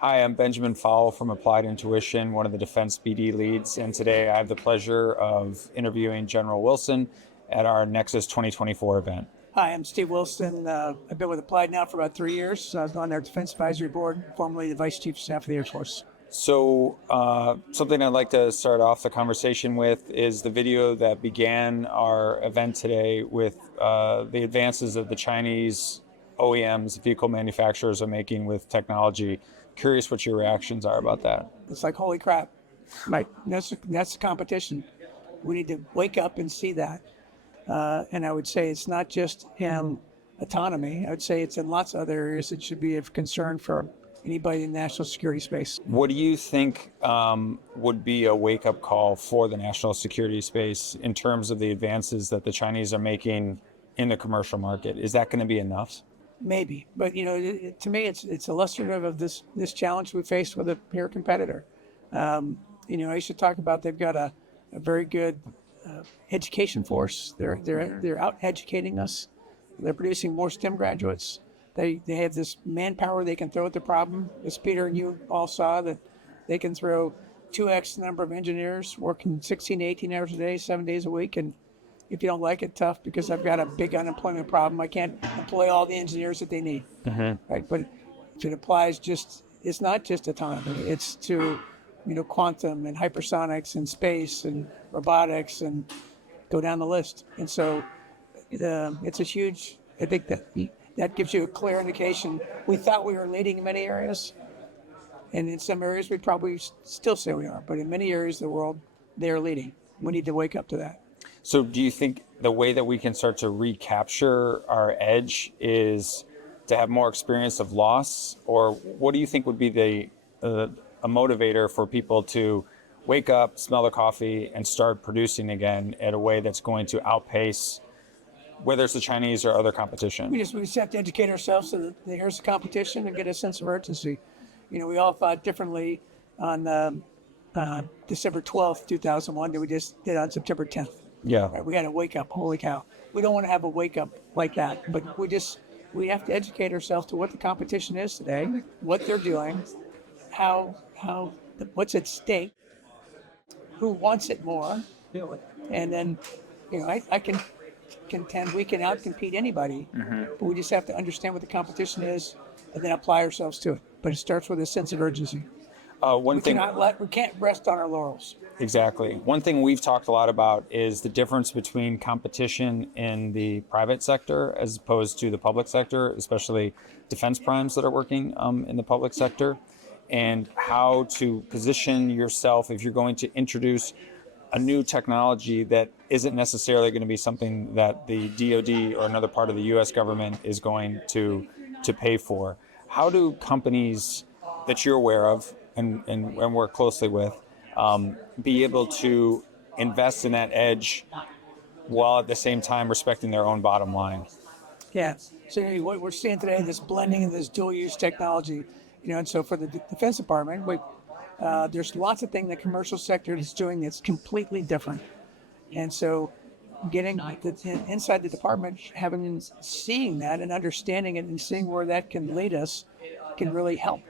Hi, I'm Benjamin Fowle from Applied Intuition, one of the defense BD leads, and today I have the pleasure of interviewing General Wilson at our Nexus 2024 event. Hi, I'm Steve Wilson. I've been with Applied now for about 3 years. I was on their Defense Advisory Board, formerly the Vice Chief of Staff of the Air Force. Something I'd like to start off the conversation with is the video that began our event today with the advances of the Chinese OEMs, vehicle manufacturers, are making with technology. Curious what your reactions are about that. It's like, holy crap. Right. That's the competition. We need to wake up and see that. And I would say it's not just in autonomy. I would say it's in lots of other areas that should be of concern for anybody in the national security space. What do you think would be a wake-up call for the national security space in terms of the advances that the Chinese are making in the commercial market? Is that going to be enough? Maybe, but to me, it's illustrative of this challenge we faced with a peer competitor. I used to talk about they've got a very good education force. They're out educating us. They're producing more STEM graduates. They have this manpower they can throw at the problem. As Peter and you all saw, that they can throw 2x the number of engineers working 16 to 18 hours a day, 7 days a week. And if you don't like it, tough, because I've got a big unemployment problem. I can't employ all the engineers that they need. Right? But if it applies it's not just autonomy. It's to, quantum and hypersonics and space and robotics and go down the list. And so it's a huge, I think that gives you a clear indication. We thought we were leading in many areas. And in some areas, we'd probably still say we are. But in many areas of the world, they're leading. We need to wake up to that. So do you think the way that we can start to recapture our edge is to have more experience of loss? Or what do you think would be a motivator for people to wake up, smell the coffee, and start producing again at a way that's going to outpace whether it's the Chinese or other competition? We just have to educate ourselves so that here's the competition and get a sense of urgency. We all thought differently on December 12th, 2001 than we just did on September 10th. Yeah. Right? We had to wake up. Holy cow. We don't want to have a wake up like that, but we have to educate ourselves to what the competition is today, what they're doing, what's at stake, who wants it more, and then, I can contend we can outcompete anybody, but we just have to understand what the competition is and then apply ourselves to it. But it starts with a sense of urgency. We can't rest on our laurels. Exactly. One thing we've talked a lot about is the difference between competition in the private sector as opposed to the public sector, especially defense primes that are working in the public sector, and how to position yourself if you're going to introduce a new technology that isn't necessarily going to be something that the DoD or another part of the U.S. government is going to pay for. How do companies that you're aware of and work closely with be able to invest in that edge while at the same time respecting their own bottom line? Yeah. So what we're seeing today, this blending of this dual-use technology, and so for the Defense Department, there's lots of things the commercial sector is doing that's completely different. And so getting inside the department, seeing that and understanding it and seeing where that can lead us can really help.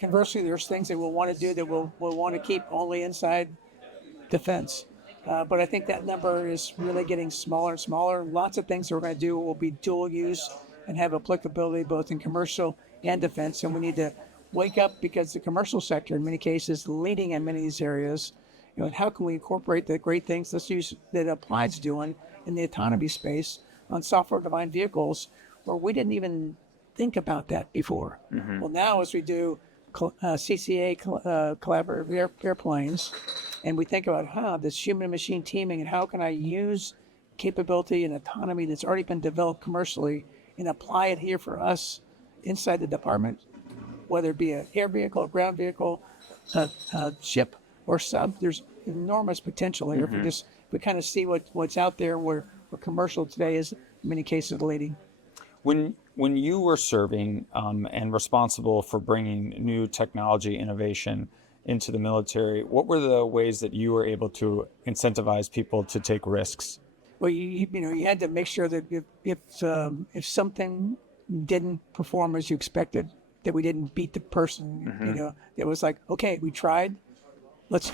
Conversely, there's things that we'll want to do that we'll want to keep only inside defense. But I think that number is really getting smaller and smaller. Lots of things that we're going to do will be dual use and have applicability both in commercial and defense. And we need to wake up, because the commercial sector in many cases is leading in many of these areas. And how can we incorporate the great things that Applied's doing in the autonomy space on software-defined vehicles, where we didn't even think about that before. Well, now as we do CCA collaborative airplanes, and we think about this human-machine teaming and how can I use capability and autonomy that's already been developed commercially and apply it here for us inside the department, whether it be an air vehicle, a ground vehicle, a ship, or sub. There's enormous potential here. If we kind of see what's out there where commercial today is in many cases leading. When you were serving and responsible for bringing new technology innovation into the military, what were the ways that you were able to incentivize people to take risks? Well, you had to make sure that if something didn't perform as you expected, that we didn't beat the person. It was like, okay, we tried. Let's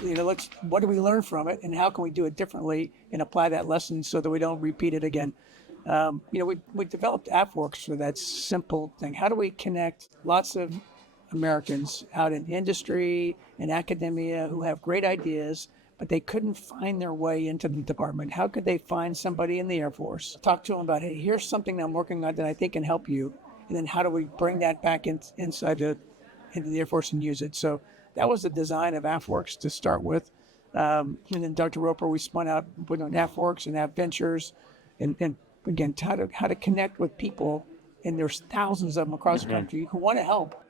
what do we learn from it, and how can we do it differently and apply that lesson so that we don't repeat it again. We developed AppWorks for that simple thing. How do we connect lots of Americans out in industry and academia who have great ideas, but they couldn't find their way into the department? How could they find somebody in the Air Force? Talk to them about, hey, here's something that I'm working on that I think can help you. And then how do we bring that back inside into the Air Force and use it? So that was the design of AppWorks to start with. And then Dr. Roper, we spun out with AppWorks and App Ventures, and again, how to connect with people. And there's thousands of them across the country who want to help,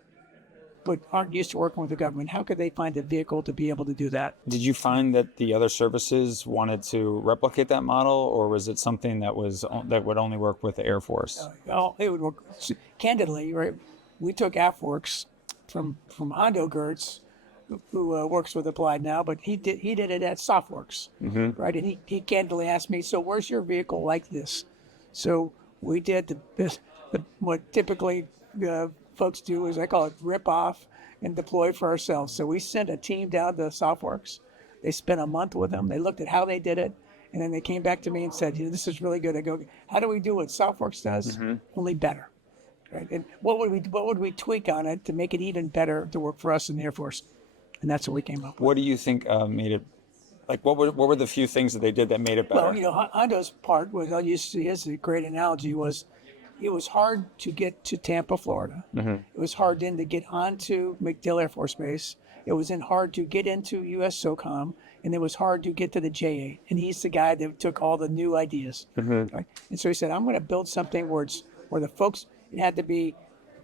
but aren't used to working with the government. How could they find a vehicle to be able to do that? Did you find that the other services wanted to replicate that model, or was it something that would only work with the Air Force? Well, it would work. Candidly, right? We took AppWorks from Hondo Gertz, who works with Applied now, but he did it at SoftWorks, right? And he candidly asked me, so where's your vehicle like this? So we did what typically folks do, is I call it rip off and deploy for ourselves. So we sent a team down to SoftWorks. They spent a month with them. They looked at how they did it, and then they came back to me and said, this is really good. I go, how do we do what SoftWorks does? Only better. Right? And what would we tweak on it to make it even better to work for us in the Air Force? And that's what we came up with. What do you think made it, like, what were the few things that they did that made it better? Well, Hondo's part, what I'll use as a great analogy, was it was hard to get to Tampa, Florida. It was hard then to get onto MacDill Air Force Base. It was then hard to get into U.S. SOCOM, and it was hard to get to the J8. And he's the guy that took all the new ideas. Right? And so he said, I'm going to build something where the folks, it had to be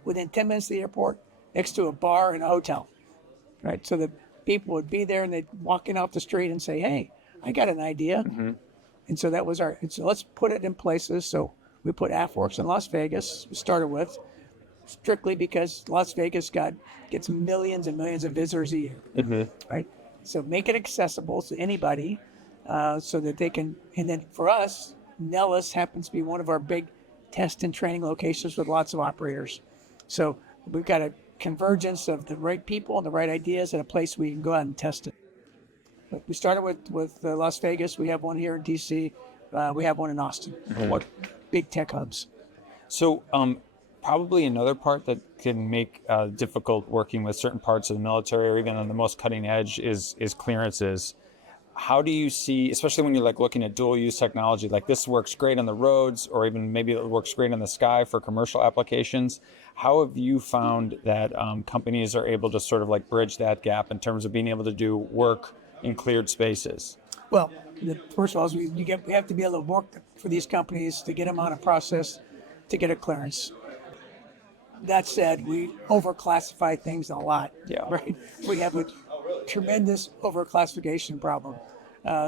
within 10 minutes of the airport, next to a bar and a hotel. Right, so that people would be there and they'd walk in off the street and say, "Hey, I got an idea," and so that was so let's put it in places. So we put AppWorks in Las Vegas. We started with strictly because Las Vegas gets millions and millions of visitors a year, right? So make it accessible to anybody, so that they can. And then for us, Nellis happens to be one of our big test and training locations with lots of operators. So we've got a convergence of the right people and the right ideas at a place we can go out and test it. But we started with Las Vegas. We have one here in DC. We have one in Austin. What big tech hubs? So probably another part that can make difficult working with certain parts of the military, or even on the most cutting edge, is clearances. How do you see, especially when you're like looking at dual use technology, like this works great on the roads, or even maybe it works great in the sky for commercial applications? How have you found that companies are able to sort of like bridge that gap in terms of being able to do work in cleared spaces? Well, first of all, we have to be able to work for these companies to get them on a process to get a clearance. That said, we overclassify things a lot. Yeah. Right. We have a tremendous overclassification problem.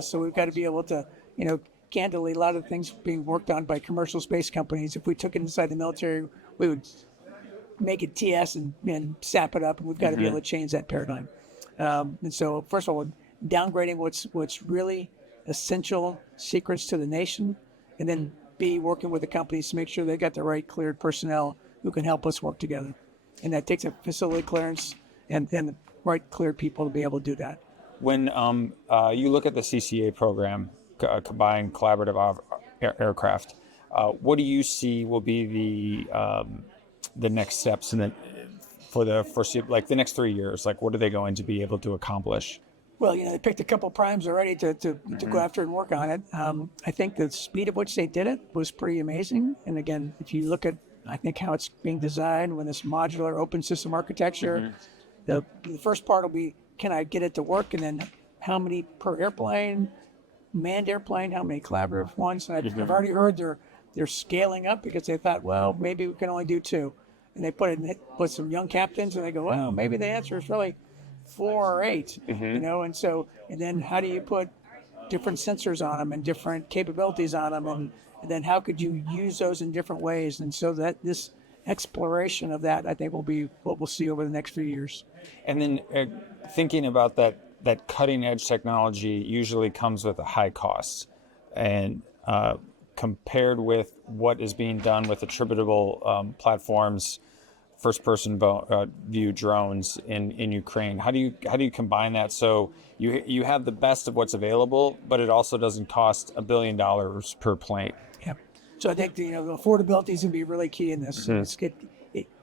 So we've got to be able to, candidly, a lot of things being worked on by commercial space companies. If we took it inside the military, we would make it TS and sap it up, and we've got to be able to change that paradigm. And so, first of all, downgrading what's really essential secrets to the nation, and then B, working with the companies to make sure they got the right cleared personnel who can help us work together. And that takes a facility clearance and the right cleared people to be able to do that. When you look at the CCA program, Combined Collaborative Aircraft, what do you see will be the next steps for the foreseeable, like the next 3 years? Like, what are they going to be able to accomplish? Well, they picked a couple primes already to go after and work on it. I think the speed at which they did it was pretty amazing. And again, if you look at, I think, how it's being designed with this modular open system architecture, the first part will be, can I get it to work? And then how many per airplane, manned airplane, how many collaborative ones? And I've already heard they're scaling up because they thought, well, maybe we can only do 2. And they put some young captains, and they go, well, maybe the answer is really 4 or 8, and then how do you put different sensors on them and different capabilities on them, and then how could you use those in different ways? And so that this exploration of that, I think, will be what we'll see over the next few years. And then thinking about that cutting edge technology usually comes with a high cost, and compared with what is being done with attributable platforms first-person view drones in Ukraine. How do you combine that so you have the best of what's available, but it also doesn't cost $1 billion per plane? Yeah. So I think the affordability is going to be really key in this.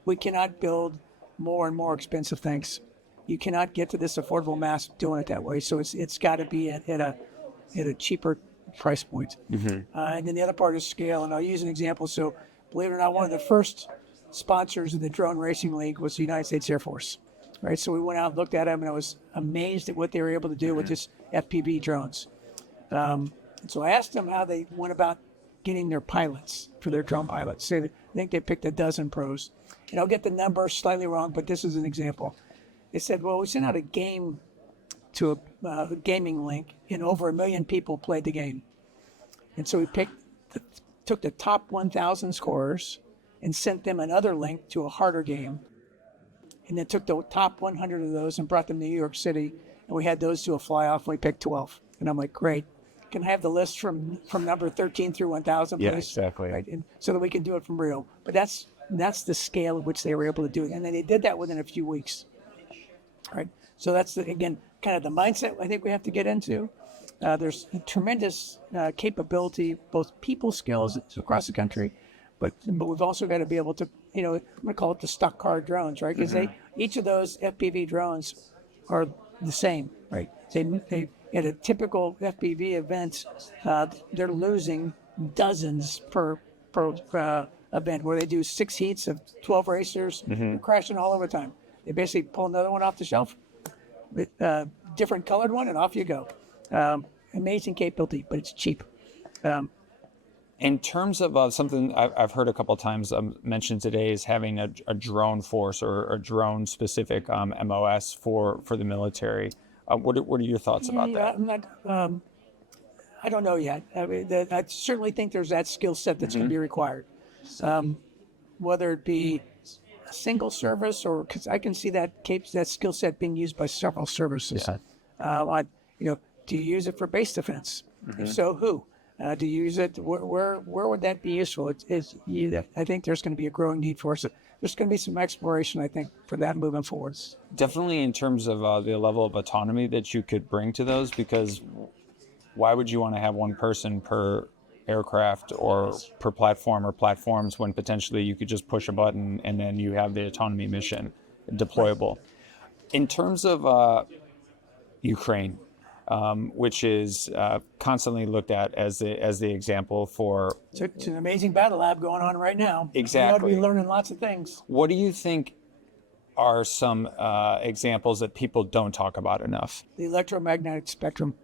We cannot build more and more expensive things. You cannot get to this affordable mass doing it that way. So it's got to be at a cheaper price point. And then the other part is scale. And I'll use an example. So believe it or not, one of the first sponsors of the Drone Racing League was the United States Air Force. Right. So we went out and looked at them, and I was amazed at what they were able to do with just FPV drones. So I asked them how they went about getting their pilots for their drone pilots. So I think they picked a dozen pros. And I'll get the number slightly wrong, but this is an example. They said, well, we sent out a game to a gaming link, and over 1 million people played the game. And so we took the top 1,000 scorers and sent them another link to a harder game. And then took the top 100 of those and brought them to New York City. And we had those do a fly-off, and we picked 12. And I'm like, great. Can I have the list from number 13 through 1,000, please? Yeah, exactly. Right? And so that we can do it from real. But that's the scale at which they were able to do it. And then they did that within a few weeks. Right? So that's, again, kind of the mindset I think we have to get into. There's tremendous capability, both people skills across the country, but we've also got to be able to, I'm going to call it the stock car drones, right? Because each of those FPV drones are the same, right? They at a typical FPV event, they're losing dozens per event, where they do 6 heats of 12 racers, they're crashing all over the time. They basically pull another one off the shelf, different colored one, and off you go. Amazing capability, but it's cheap. In terms of something I've heard a couple of times mentioned today is having a drone force or a drone specific MOS for the military. What are your thoughts about that? I'm not, I don't know yet. I certainly think there's that skill set that's going to be required. Whether it be a single service, or because I can see that skill set being used by several services. Yeah. Do you use it for base defense? If so, who? Do you use it? Where would that be useful? I think there's going to be a growing need for it. So there's going to be some exploration, I think, for that moving forward. Definitely in terms of the level of autonomy that you could bring to those, because why would you want to have one person per aircraft or per platform or platforms when potentially you could just push a button and then you have the autonomy mission deployable? In terms of Ukraine, which is constantly looked at as the example for... It's an amazing battle lab going on right now. Exactly. We're learning lots of things. What do you think are some examples that people don't talk about enough? The electromagnetic spectrum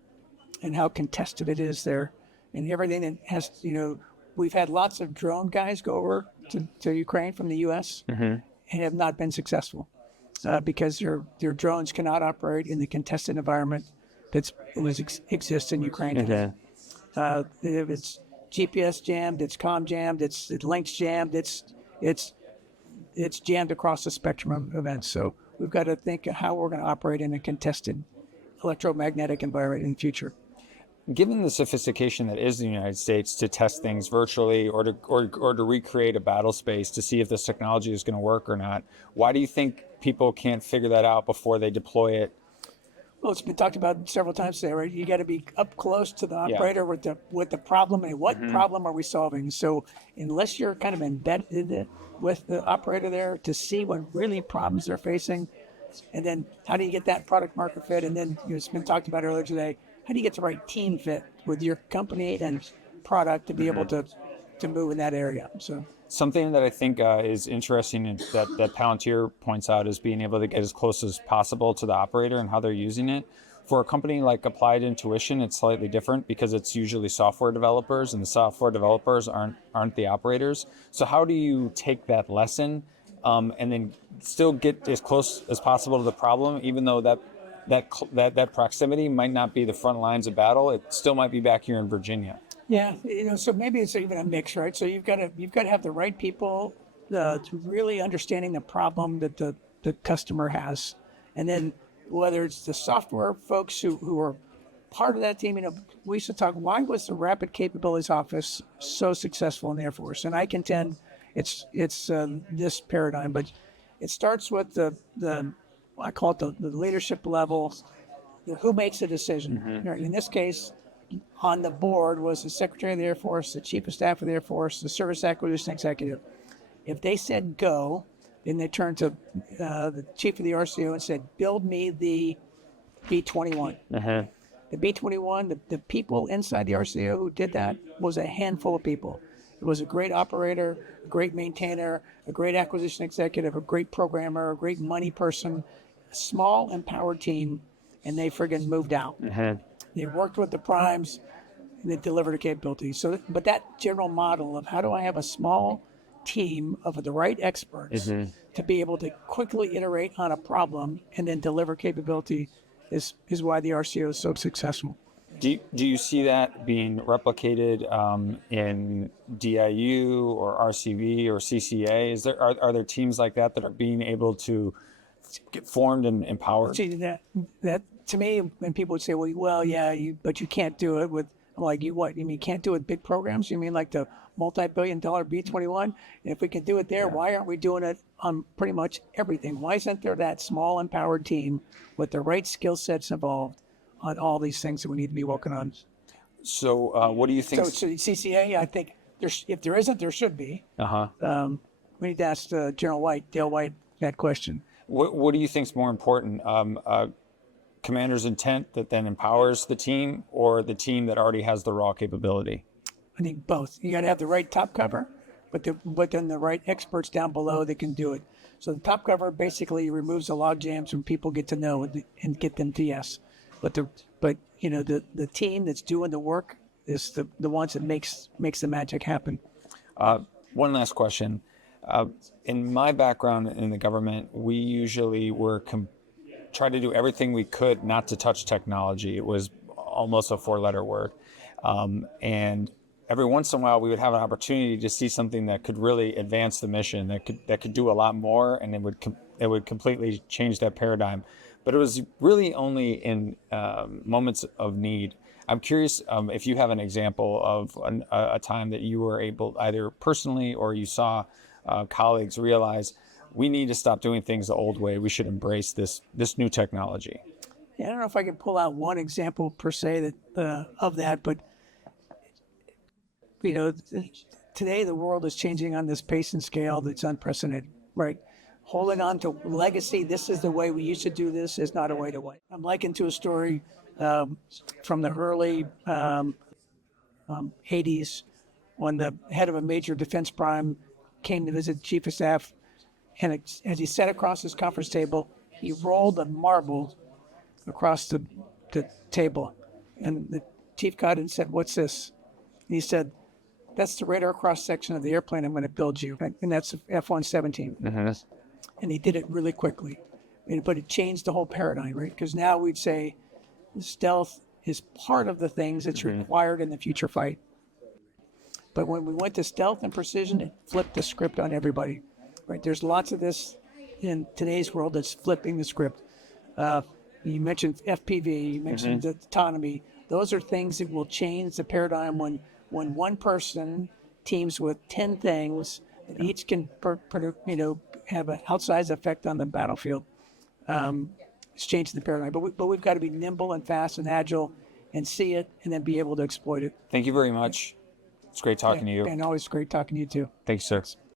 and how contested it is there, and everything that has, we've had lots of drone guys go over to Ukraine from the U.S. And have not been successful because their drones cannot operate in the contested environment that exists in Ukraine. If it's GPS jammed, it's comm jammed, it's links jammed, it's jammed across the spectrum of events. So we've got to think of how we're going to operate in a contested electromagnetic environment in the future. Given the sophistication that is the United States to test things virtually or to recreate a battle space to see if this technology is going to work or not, why do you think people can't figure that out before they deploy it? Well, it's been talked about several times today, right? You got to be up close to the operator with the problem and what problem are we solving. So unless you're kind of embedded with the operator there to see what really problems they're facing, and then how do you get that product market fit? And then it's been talked about earlier today. How do you get the right team fit with your company and product to be able to move in that area? So something that I think is interesting and that Palantir points out is being able to get as close as possible to the operator and how they're using it. For a company like Applied Intuition, it's slightly different because it's usually software developers, and the software developers aren't the operators. So how do you take that lesson and then still get as close as possible to the problem, even though that proximity might not be the front lines of battle? It still might be back here in Virginia. Yeah, so maybe it's even a mix, right? So you've got to have the right people to really understanding the problem that the customer has, and then whether it's the software folks who are part of that team. We used to talk, why was the Rapid Capabilities Office so successful in the Air Force? And I contend it's this paradigm, but it starts with the I call it the leadership level, who makes the decision. Right, in this case, on the board was the Secretary of the Air Force, the Chief of Staff of the Air Force, the Service Acquisition Executive. If they said go, then they turned to the Chief of the RCO and said, build me the B-21. The B-21, the people inside the RCO who did that was a handful of people. It was a great operator, a great maintainer, a great acquisition executive, a great programmer, a great money person, a small empowered team, and they friggin' moved out. They worked with the primes, and they delivered a capability. So, but that general model of how do I have a small team of the right experts to be able to quickly iterate on a problem and then deliver capability is why the RCO is so successful. Do you see that being replicated in DIU or RCV or CCA? Are there teams like that that are being able to get formed and empowered? See, that to me, when people would say, well, yeah, but you can't do it with, I'm like, you what? You mean you can't do it with big programs? You mean like the multi-billion-dollar B-21? And if we can do it there, why aren't we doing it on pretty much everything? Why isn't there that small empowered team with the right skill sets involved on all these things that we need to be working on? So what do you think? So CCA, I think if there isn't, there should be. We need to ask Dale White, that question. What do you think is more important? Commander's intent that then empowers the team, or the team that already has the raw capability? I think both. You got to have the right top cover, but then the right experts down below that can do it. So the top cover basically removes the log jams when people get to know and get them to yes. But the team that's doing the work is the ones that makes the magic happen. One last question. In my background in the government, we usually try to do everything we could not to touch technology. It was almost a 4-letter word. And every once in a while, we would have an opportunity to see something that could really advance the mission, that could do a lot more, and it would completely change that paradigm. But it was really only in moments of need. I'm curious if you have an example of a time that you were able, either personally or you saw colleagues realize, we need to stop doing things the old way. We should embrace this new technology. Yeah, I don't know if I can pull out one example per se of that, but today the world is changing on this pace and scale that's unprecedented, right? Holding on to legacy, this is the way we used to do this, is not a way to win. I'm likened to a story from the early 80s when the head of a major defense prime came to visit the chief of staff, and as he sat across his conference table, he rolled a marble across the table, and the chief got it and said, "What's this?" And he said, "That's the radar cross section of the airplane I'm going to build you, and that's F-117." And he did it really quickly, but it changed the whole paradigm, right? Because now we'd say stealth is part of the things that's required in the future fight. But when we went to stealth and precision, it flipped the script on everybody, right? There's lots of this in today's world that's flipping the script. You mentioned FPV, you mentioned autonomy. Those are things that will change the paradigm when one person teams with 10 things that each can have an outsized effect on the battlefield. It's changing the paradigm. But we've got to be nimble and fast and agile and see it and then be able to exploit it. Thank you very much. It's great talking to you. And always great talking to you too. Thank you, sir.